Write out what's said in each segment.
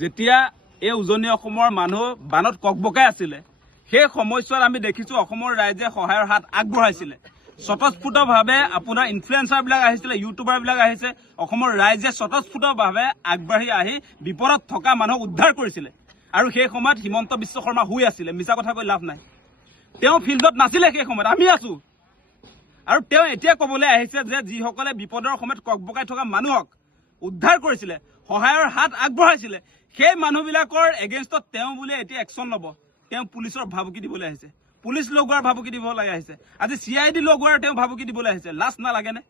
যেতিয়া এই উজনি অসমৰ মানুহ বানত ককবকাই আছিলে সেই সময়ছোৱাত আমি দেখিছো অসমৰ ৰাইজে সহায়ৰ হাত আগবঢ়াইছিলে স্বতঃস্ফূৰ্তভাৱে আপোনাৰ ইনফ্লুৱেঞ্চাৰবিলাক আহিছিলে ইউটিউবাৰবিলাক আহিছে অসমৰ ৰাইজে স্বতঃস্ফূৰ্তভাৱে আগবাঢ়ি আহি বিপদত থকা মানুহক উদ্ধাৰ কৰিছিলে আৰু সেই সময়ত হিমন্ত বিশ্ব শৰ্মা শুই আছিলে মিছা কথা কৈ লাভ নাই তেওঁ ফিল্ডত নাছিলে সেই সময়ত আমি আছো আৰু তেওঁ এতিয়া ক'বলৈ আহিছে যে যিসকলে বিপদৰ সময়ত ককবকাই থকা মানুহক উদ্ধাৰ কৰিছিলে সহায়ৰ হাত আগবঢ়াইছিলে সেই মানুহবিলাকৰ এগেইনষ্টত তেওঁ বুলি এতিয়া একশ্যন ল'ব তেওঁ পুলিচৰ ভাবুকি দিবলৈ আহিছে পুলিচ লগোৱাৰ ভাবুকি দিবলৈ আহিছে আজি CID লগোৱাৰ তেওঁ ভাবুকি দিবলৈ আহিছে লাজ নালাগেনে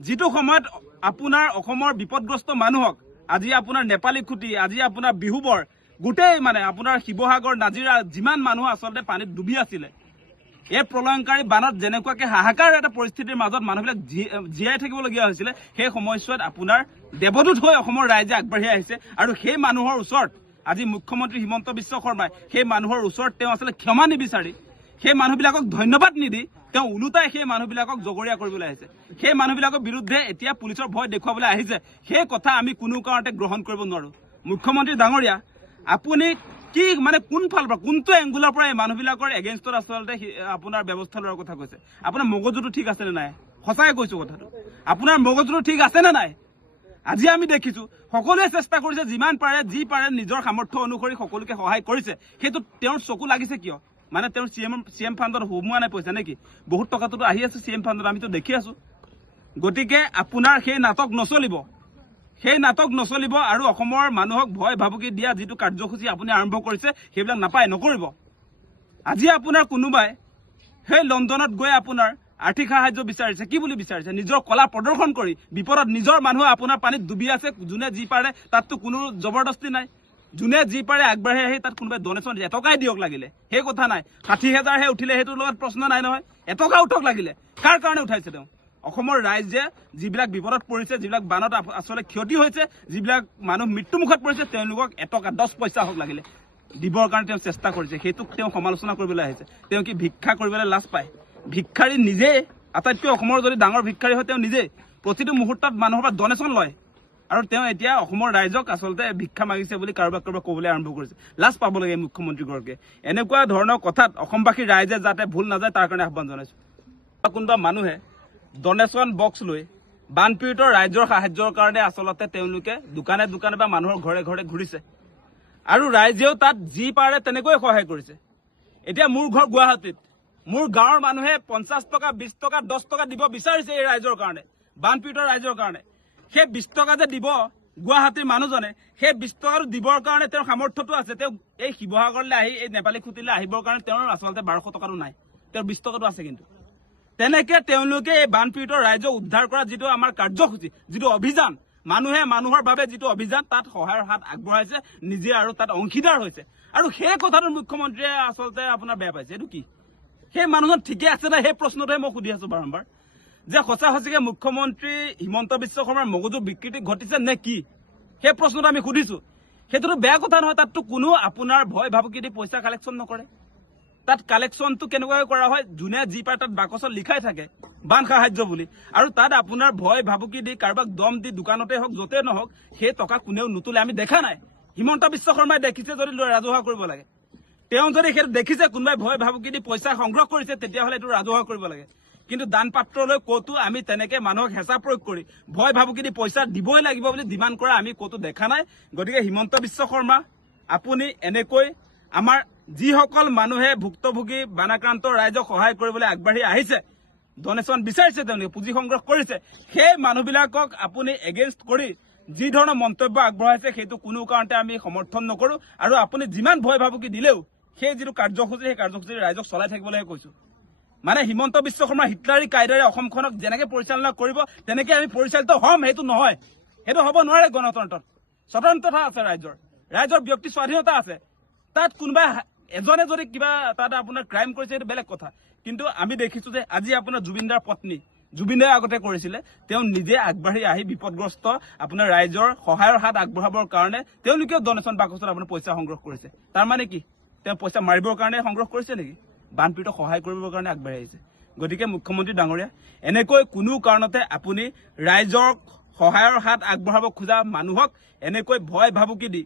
যিটো সময়ত আপোনাৰ অসমৰ বিপদগ্ৰস্ত মানুহক আজি আপোনাৰ নেপালী খুটি আজি আপোনাৰ বিহুবৰ গোটেই মানে আপোনাৰ শিৱসাগৰ নাজিৰা যিমান মানুহ আচলতে পানীত ডুবি আছিলে এই প্ৰলয়ংকাৰী বানত যেনেকুৱাকে হাহাকাৰ এটা পৰিস্থিতিৰ মাজত মানুহবিলাক জীয়াই থাকিবলগীয়া হৈছিলে সেই সময়ছোৱাত আপোনাৰ দেৱদূত হৈ অসমৰ ৰাইজে আগবাঢ়ি আহিছে আৰু সেই মানুহৰ ওচৰত আজি মুখ্যমন্ত্ৰী হিমন্ত বিশ্ব শৰ্মাই সেই মানুহৰ ওচৰত তেওঁ আচলতে ক্ষমা নিবিচাৰি সেই মানুহবিলাকক ধন্যবাদ নিদি তেওঁ ওলোটাই সেই মানুহবিলাকক জগৰীয়া কৰিবলৈ আহিছে সেই মানুহবিলাকৰ বিৰুদ্ধে এতিয়া পুলিচৰ ভয় দেখুৱাবলৈ আহিছে সেই কথা আমি কোনো কাৰণতে গ্ৰহণ কৰিব নোৱাৰো মুখ্যমন্ত্ৰী ডাঙৰীয়া আপুনি কি মানে কোন ফালৰ পৰা কোনটো এংগুলৰ পৰা এই মানুহবিলাকৰ এগেইনষ্টত আচলতে আপোনাৰ ব্যৱস্থা লোৱাৰ কথা কৈছে আপোনাৰ মগজুটো ঠিক আছে নে নাই সঁচাই কৈছো কথাটো আপোনাৰ মগজুটো ঠিক আছে নে নাই আজি আমি দেখিছো সকলোৱে চেষ্টা কৰিছে যিমান পাৰে যি পাৰে নিজৰ সামৰ্থ্য অনুসৰি সকলোকে সহায় কৰিছে সেইটো তেওঁৰ চকু লাগিছে কিয় মানে তেওঁৰ CM ফাণ্ডত সোমোৱা নাই পইচা নেকি বহুত টকাটো আহি আছে CM ফাণ্ডত আমিতো দেখি আছো গতিকে আপোনাৰ সেই নাটক নচলিব আৰু অসমৰ মানুহক ভয় ভাবুকি দিয়া যিটো কাৰ্যসূচী আপুনি আৰম্ভ কৰিছে সেইবিলাক নাপায় নকৰিব আজি আপোনাৰ কোনোবাই সেই লণ্ডনত গৈ আপোনাৰ আৰ্থিক সাহায্য বিচাৰিছে কি বুলি বিচাৰিছে নিজৰ কলা প্ৰদৰ্শন কৰি বিপদত নিজৰ মানুহ আপোনাৰ পানীত ডুবি আছে যোনে যি পাৰে তাততো কোনো জবৰদস্তি নাই যোনে যি পাৰে আগবাঢ়ি আহি তাত কোনোবাই ডনেশ্যন এটকাই দিয়ক লাগিলে সেই কথা নাই ৬০,০০০ হে উঠিলে সেইটোৰ লগত প্ৰশ্ন নাই নহয় এটকা উঠক লাগিলে কাৰ কাৰণে উঠাইছে তেওঁ অসমৰ ৰাইজে যিবিলাক বিপদত পৰিছে যিবিলাক বানত আচলতে ক্ষতি হৈছে যিবিলাক মানুহ মৃত্যুমুখত পৰিছে তেওঁলোকক এটকা 10 পইচা হওক লাগিলে দিবৰ কাৰণে তেওঁ চেষ্টা কৰিছে সেইটোক তেওঁ সমালোচনা কৰিবলৈ আহিছে তেওঁ কি ভিক্ষা কৰিবলৈ লাজ পায় ভিক্ষাৰী নিজে আটাইতকৈ অসমৰ যদি ডাঙৰ ভিক্ষাৰী হয় তেওঁ নিজে প্ৰতিটো মুহূৰ্তত মানুহৰ পৰা ডনেশ্যন লয় আৰু তেওঁ এতিয়া অসমৰ ৰাইজক আচলতে ভিক্ষা মাগিছে বুলি কাৰোবাক ক'বলৈ আৰম্ভ কৰিছে লাজ পাব লাগে মুখ্যমন্ত্ৰীগৰাকীয়ে এনেকুৱা ধৰণৰ কথাত অসমবাসী ৰাইজে যাতে ভুল নাযায় তাৰ কাৰণে আহ্বান জনাইছো কোনোবা মানুহে ডনেশ্যন বক্স লৈ বানপীড়িত ৰাইজৰ সাহায্যৰ কাৰণে আচলতে তেওঁলোকে দোকানে দোকানে বা মানুহৰ ঘৰে ঘৰে ঘূৰিছে আৰু ৰাইজেও তাত যি পাৰে তেনেকৈ সহায় কৰিছে এতিয়া মোৰ ঘৰ গুৱাহাটীত মোৰ গাঁৱৰ মানুহে 50 টকা 20 টকা 10 টকা দিব বিচাৰিছে এই ৰাইজৰ কাৰণে বানপীড়িত ৰাইজৰ কাৰণে সেই 20 টকা যে দিব গুৱাহাটীৰ মানুহজনে সেই 20 টকাটো দিবৰ কাৰণে তেওঁৰ সামৰ্থ্যটো আছে তেওঁ এই শিৱসাগৰলৈ আহি এই নেপালী খুটিলৈ আহিবৰ কাৰণে তেওঁৰ আচলতে 1200 টকাটো নাই তেওঁৰ 20 টকাটো আছে কিন্তু তেনেকে তেওঁলোকে এই বানপীড়িত ৰাইজক উদ্ধাৰ কৰা যিটো আমাৰ কাৰ্যসূচী যিটো অভিযান মানুহে মানুহৰ বাবে যিটো অভিযান তাত সহায়ৰ হাত আগবঢ়াইছে নিজে আৰু তাত অংশীদাৰ হৈছে আৰু সেই কথাটো মুখ্যমন্ত্ৰীয়ে আচলতে আপোনাৰ বেয়া পাইছে এইটো কি সেই মানুহজন ঠিকে আছে না সেই প্ৰশ্নটোহে মই সুধি আছো বাৰম্বাৰ যে সঁচাকে মুখ্যমন্ত্ৰী হিমন্ত বিশ্ব শৰ্মাৰ মগজু বিকৃতি ঘটিছে নে কি সেই প্ৰশ্নটো আমি সুধিছো সেইটোতো বেয়া কথা নহয় তাততো কোনো আপোনাৰ ভয় ভাবুকি দি পইচা কালেকশ্যন নকৰে তাত কালেকশ্যনটো কেনেকৈ কৰা হয় যোনে যি পাৰে তাত বাকচত লিখাই থাকে বান সাহায্য বুলি আৰু তাত আপোনাৰ ভয় ভাবুকি দি কাৰোবাক দম দি দোকানতে হওক য'তে নহওক সেই টকা কোনেও নুতুলে আমি দেখা নাই হিমন্ত বিশ্ব শৰ্মাই দেখিছে যদি ৰাজহুৱা কৰিব লাগে তেওঁ যদি সেইটো দেখিছে কোনোবাই ভয় ভাবুকি দি পইচা সংগ্ৰহ কৰিছে তেতিয়াহ'লে এইটো ৰাজহুৱা কৰিব লাগে কিন্তু দান পাত্ৰলৈ ক'তো আমি তেনেকে মানুহক হেঁচা প্ৰয়োগ কৰি ভয় ভাবুকি দি পইচা দিবই লাগিব বুলি ডিমাণ্ড কৰা আমি ক'তো দেখা নাই গতিকে হিমন্ত বিশ্ব শৰ্মা আপুনি এনেকৈ আমাৰ যিসকল মানুহে ভুক্তভোগী বানাক্ৰান্ত ৰাইজক সহায় কৰিবলৈ আগবাঢ়ি আহিছে ডনেশ্যন বিচাৰিছে তেওঁলোকে পুঁজি সংগ্ৰহ কৰিছে সেই মানুহবিলাকক আপুনি এগেইনষ্ট কৰি যি ধৰণৰ মন্তব্য আগবঢ়াইছে সেইটো কোনো কাৰণতে আমি সমৰ্থন নকৰো আৰু আপুনি যিমান ভয় ভাবুকি দিলেও সেই যিটো কাৰ্যসূচী সেই কাৰ্যসূচী ৰাইজক চলাই থাকিবলৈ কৈছো মানে হিমন্ত বিশ্ব শৰ্মা হিটলাৰী কায়দাৰে অসমখনক যেনেকে পৰিচালনা কৰিব তেনেকে আমি পৰিচালিত হ'ম সেইটো নহয় সেইটো হ'ব নোৱাৰে গণতন্ত্ৰত স্বতন্ত্ৰতা আছে ৰাইজৰ ব্যক্তি স্বাধীনতা আছে তাত কোনোবা এজনে যদি কিবা তাত আপোনাৰ ক্ৰাইম কৰিছে সেইটো বেলেগ কথা কিন্তু আমি দেখিছো যে আজি আপোনাৰ জুবিনদাৰ পত্নী জুবিনে আগতে কৰিছিলে তেওঁ নিজে আগবাঢ়ি আহি বিপদগ্ৰস্ত আপোনাৰ ৰাইজৰ সহায়ৰ হাত আগবঢ়াবৰ কাৰণে তেওঁলোকেও ডনেশ্যন বাকচত আপোনাৰ পইচা সংগ্ৰহ কৰিছে তাৰ মানে কি তেওঁ পইচা মাৰিবৰ কাৰণে সংগ্ৰহ কৰিছে নেকি বানপীড়িত সহায় কৰিবৰ কাৰণে আগবাঢ়ি আহিছে গতিকে মুখ্যমন্ত্ৰী ডাঙৰীয়া এনেকৈ কোনো কাৰণতে আপুনি ৰাইজৰ সহায়ৰ হাত আগবঢ়াব খোজা মানুহক এনেকৈ ভয় ভাবুকি দি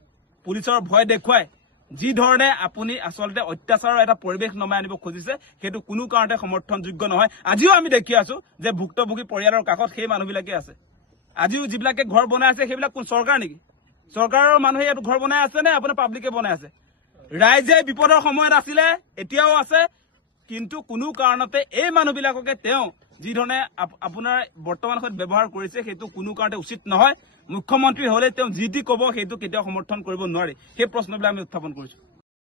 পুলিচৰ ভয় দেখুৱাই যি ধৰণে আপুনি আচলতে অত্যাচাৰৰ এটা পৰিৱেশ নমাই আনিব খুজিছে সেইটো কোনো কাৰণতে সমৰ্থনযোগ্য নহয়। আজিও আমি দেখি আছো যে ভুক্তভোগী পৰিয়ালৰ কাষত সেই মানুহবিলাকে আছে। আজিও যিবিলাকে ঘৰ বনাই আছে সেইবিলাক কোন চৰকাৰ নেকি? চৰকাৰৰ মানুহে ইয়াত ঘৰ বনাই আছে নে আপোনাৰ পাব্লিকে বনাই আছে? ৰাইজে বিপদৰ সময়ত আছিলে, এতিয়াও আছে, কিন্তু কোনো কাৰণতে এই মানুহবিলাককে তেওঁ যি ধৰণে আপোনাৰ বৰ্তমান সময়ত ব্যৱহাৰ কৰিছে সেইটো কোনো কাৰণতে উচিত নহয়। মুখ্যমন্ত্ৰী হলে তেওঁ যি টি ক'ব সেইটো কেতিয়াও সমৰ্থন কৰিব নোৱাৰে। সেই প্ৰশ্নবিলাক আমি উত্থাপন কৰিছো।